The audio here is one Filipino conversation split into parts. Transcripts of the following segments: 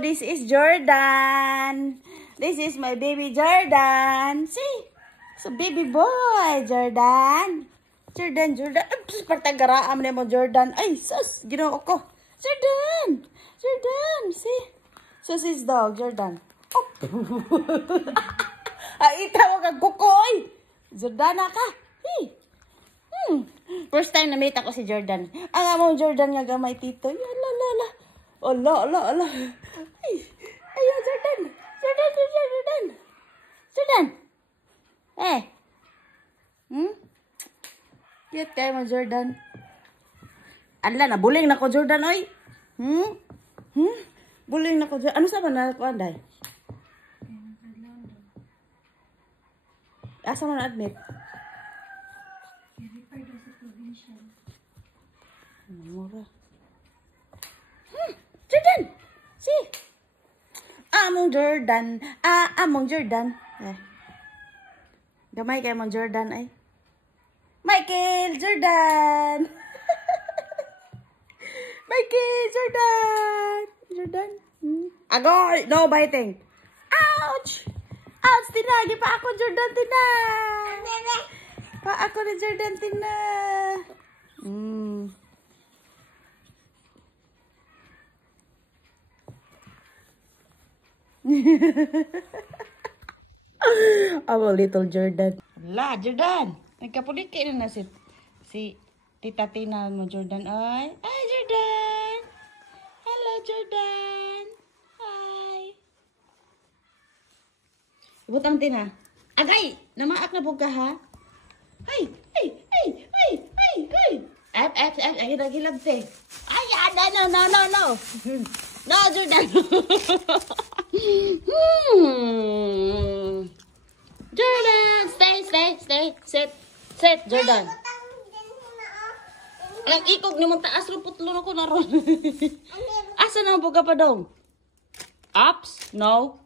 this is Jordan. This is my baby Jordan. See? So, baby boy, Jordan. Jordan. Oops, partagaraam na mo, Jordan. Ay, sus, ginoo ko. Jordan. See? Sus is dog, Jordan. Oh. Ay, tawag ang kukoy. Jordan ka. Hey. First time na meet ako si Jordan. Ang among Jordan nga gamay tito. Ala. Ay, Jordan. Cute kayo mo, Jordan. Ala, nabuling na ko, Jordan, oy. Buling na ko, Jordan. Ano sa ba na ko, Anday? Asa mo na-admit? Mura. Jordan! See? Among Jordan. Gamay kayo mong Jordan ay. Michael Jordan! Jordan. Agoy! No biting. Ouch! Tinagi pa ako, Jordan, tina. Pa ako ni Jordan, tina. Our little Jordan. La, Jordan. Nagkapuliki na si Tita Tina mo, Jordan. Ay, Jordan. Hello, Jordan. Hi. Butang Tina. Agay, namaak na po ka, ha? Ay. Ay, nagilag te. Ay, no. No, Jordan. Jordan, stay. Sit, Jordan. Ang ikog ni mong taas, lupot-lo na ko na ron. Asa na po ka pa dong? Ups? No.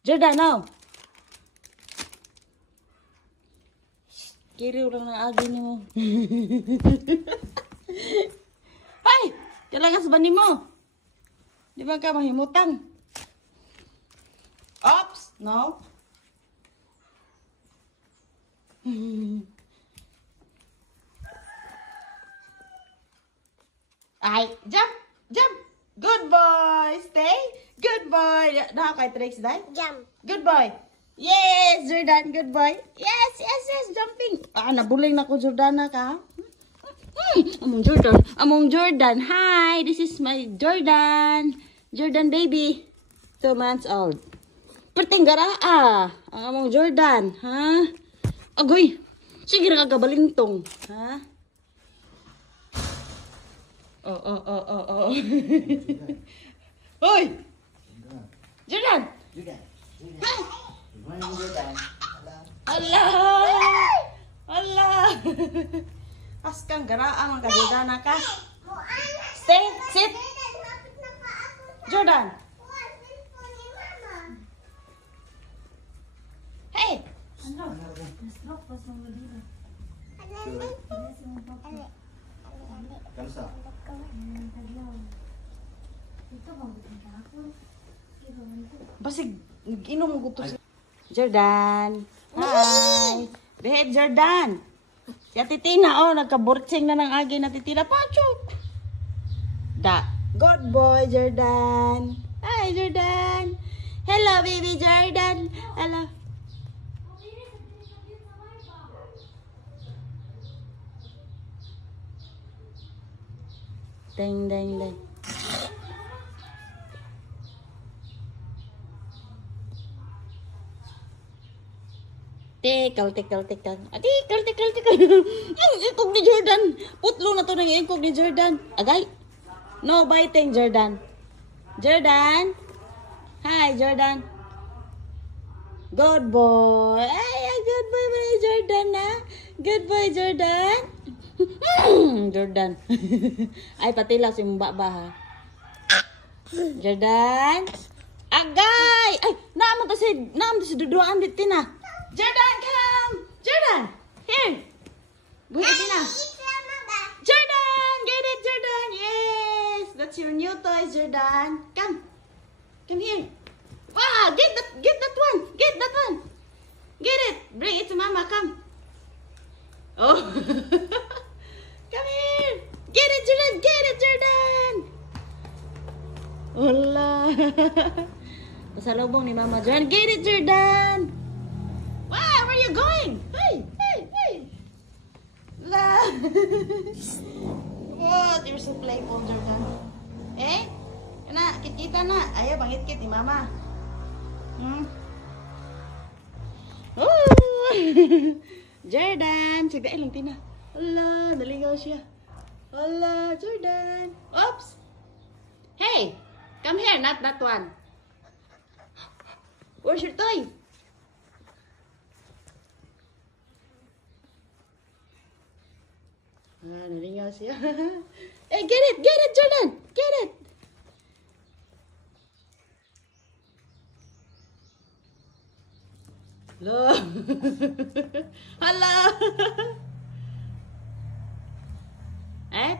Jordan, no. Kiriw lang na agi ni mo. Ay! Kailangan ba ni mo? Di ba ka mahimutang? Oops! No? Ay! Jump! Good boy! Stay! Good boy! Nakakay tricks, day? Jump! Good boy! Yes, Jordan, good boy. Yes, jumping. Nabuling na ko, Jordana ka. Among Jordan. Hi, this is my Jordan. Jordan baby. 2 months old. Pertinggara ang among Jordan, ha? Agoy, sige na kagabalintong, ha? Oh. Hoy! Jordan! Allah! Askang garaang ang Jordan ka. Stay, sit. Jordan. Hey. Basig inom mo gusto. Jordan. Hi. Behave, Jordan. Si Ate Tina, nagkaburtsing na ng agi na Tina. Pachok. Good boy, Jordan. Hi, Jordan. Hello, baby Jordan. Hello. Ding. Tikal. Tikal. Ang ikog ni Jordan. Putlo na to ng ikog ni Jordan. Agay. No biting, Jordan. Jordan. Hi, Jordan. Good boy. Ay, good boy, Jordan, na. Good boy, Jordan. Jordan. Ay, patila si mbaba, ha. Jordan. Agay. Ay, naman to si duduan dito na. Jordan, come! Jordan! Here! Buhay na! Jordan! Get it, Jordan! Yes! What's your new toy, Jordan? Come. Come here. Wow, get that one. Get that one. Get it. Bring it to mama. Come. Oh. Come here. Get it, Jordan. Get it, Jordan. Hola. Pasalubong ni mama Jordan. Get it, Jordan. Wow, where are you going? Hey, hey, hey. La. What? You're so playful, Jordan. Eh? Na, kit-kita na. Ayaw, bangit-kit ni mama. Oh! Jordan! Sagdain lang, Tina. Hala, naligaw siya. Hala, Jordan. Oops! Hey! Come here, not that one. Where's your toy? Ah, naligaw siya. Hey, get it, Jordan! Get it! Hello. Hello. Eh?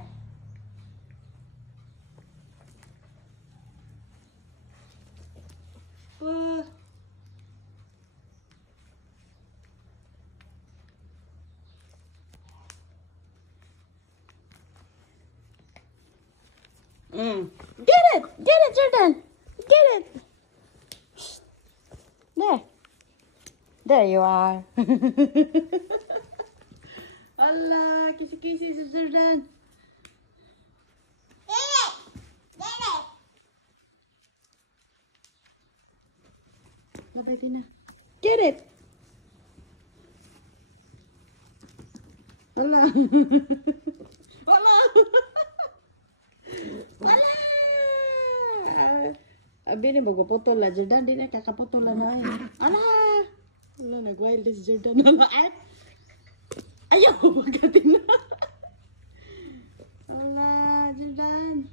Oh. Get it, Jordan. Get it. There. There you are. Allah, kisi-kisi si Jordan. Labay, Tina. Get it. Allah. Allah. Allah. Abi ni magpuputol la Jordan, di na kakaputol na na. Allah. Wala, nag-wild si Jordan na lahat. Ayaw, magatin na. Wala, Jordan.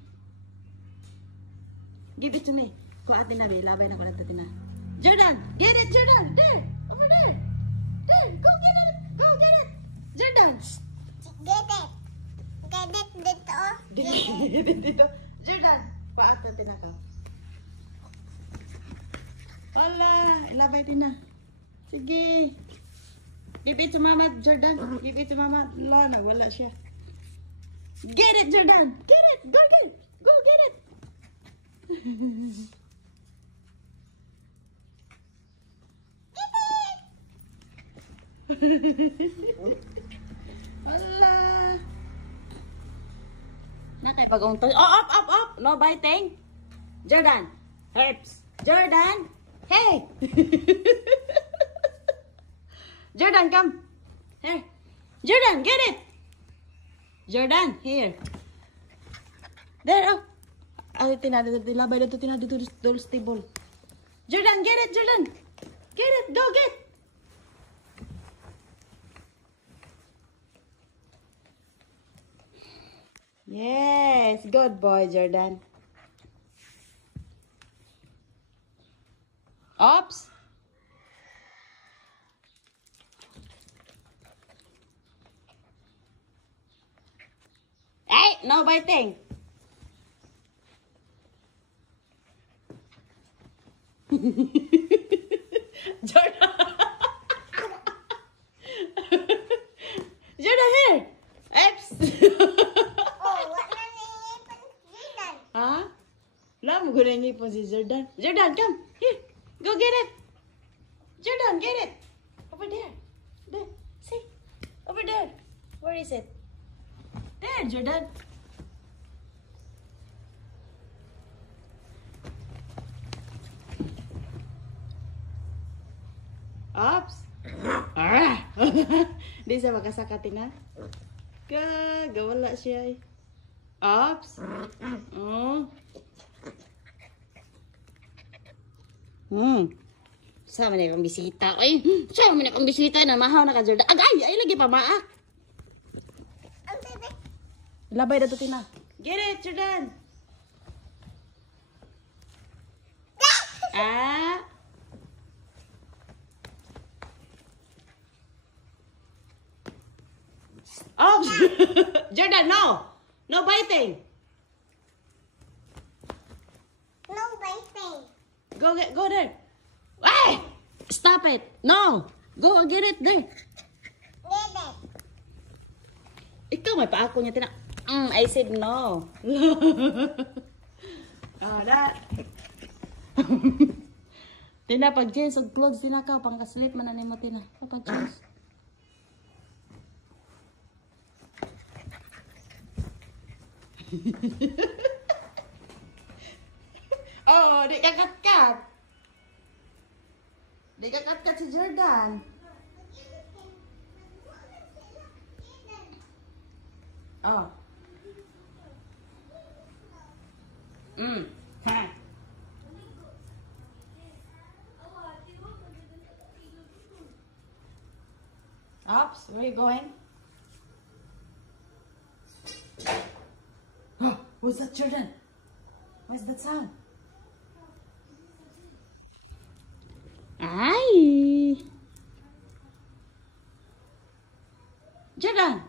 Give it to me. Ko atin na, labay na ko lang tatin na. Jordan, get it, Jordan. There, over there. There, go get it. Go get it. Jordan. Get it. Get it dito. Get it dito. Jordan, paat natin ako. Wala, ilabay din na. Sige. Give it to mama, Jordan. Give it to mama. Wala na, wala siya. Get it, Jordan. Get it. Go get it. Go get it. Wala. Nakay bagong to. Oh, up. No biting. Jordan. Herbs. Jordan. Hey. Jordan, come. Here. Jordan, get it. Jordan, here. There, oh. Ay, tinabay na ito, dito, dolls table. Jordan, get it, Jordan. Get it, go get. Yes, good boy, Jordan. Oops. Hey, no biting. Jordan. Jordan, here. Oops. Oh, what na nangipon Jordan? Huh? Wala mo guna ngipon si Jordan. Jordan, come. Here. Go get it. Jordan, get it. Over there. There. See? Over there. Where is it? There, Jordan. Oops. Ah. Di sa makasakatin na. Gawala siya. Oops. Oh. Sama na kang bisita. Ay, sama na kang bisita na mahaw na ka, Jordan. Agay, ay lagi pa maak. Ang bebe. Labay na to, Tina. Get it, Jordan. Ah. Oh, Jordan, no. No biting. Go there. Hey! Stop it. No. Go get it there. Get it. Ikaw may paako niya tina. I said no. Oh, that. Tina pag jeans og clothes tina ka pang ka-sleep man na nimo tina. Pag jeans. Oh, di ka kat-kat. Di ka kat-kat si Jordan. Oh. Ha. Oops, where are you going? Oh, what's that, Jordan? What's that sound? Ay! Jordan!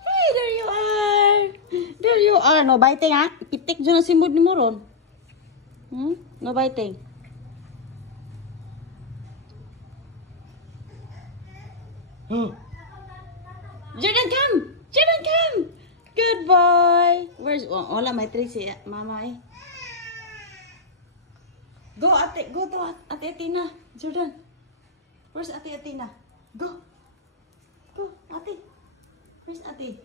Hey, there you are! There you are! No biting, ha? Pitik dyan ang simod ni Moron. No biting. Oh. Jordan, come! Jordan, come! Good boy! Where's... Oh, wala, may trick si Mama eh. Go, ate. Go to Ate Athena. Jordan. Where's Ate Athena? Go. Go, ate. Where's ate?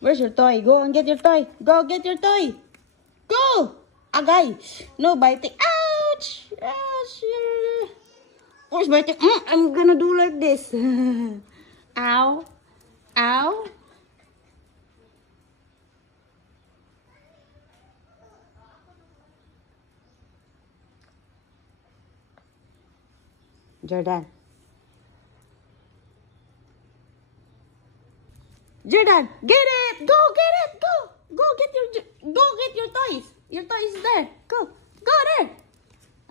Where's your toy? Go and get your toy. Go get your toy. Go! Agay. No biting. Ouch! Ouch! Where's biting? I'm gonna do like this. Ow. Ow. Jordan. Jordan, get it! Go get it! Go! Go get your toys. Your toys is there. Go. Go there.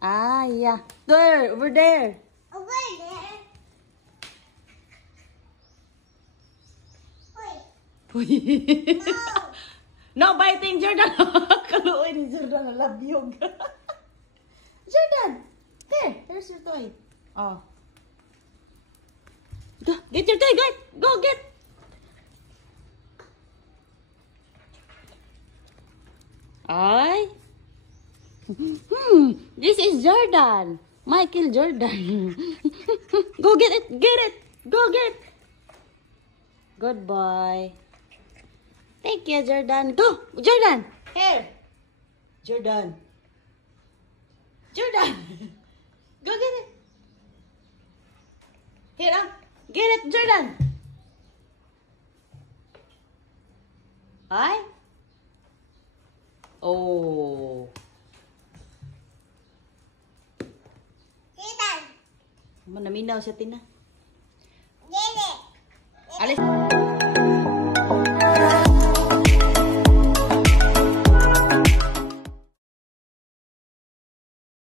Ah, yeah. There, over there. Over there. Wait. No. No biting, Jordan. Kaluoy ni Jordan. I love you. Jordan. There. Here's your toy. Oh. Go. Get your toy. Go get. Ay. This is Jordan. Michael Jordan. Go get it. Get it. Go get. Good boy. Thank you, Jordan. Go. Jordan. Here. Jordan. Jordan. Go get it. Here, get it, Jordan. Hi. Oh. Jordan. Manaminaw siya, Tina. Get it. Alis.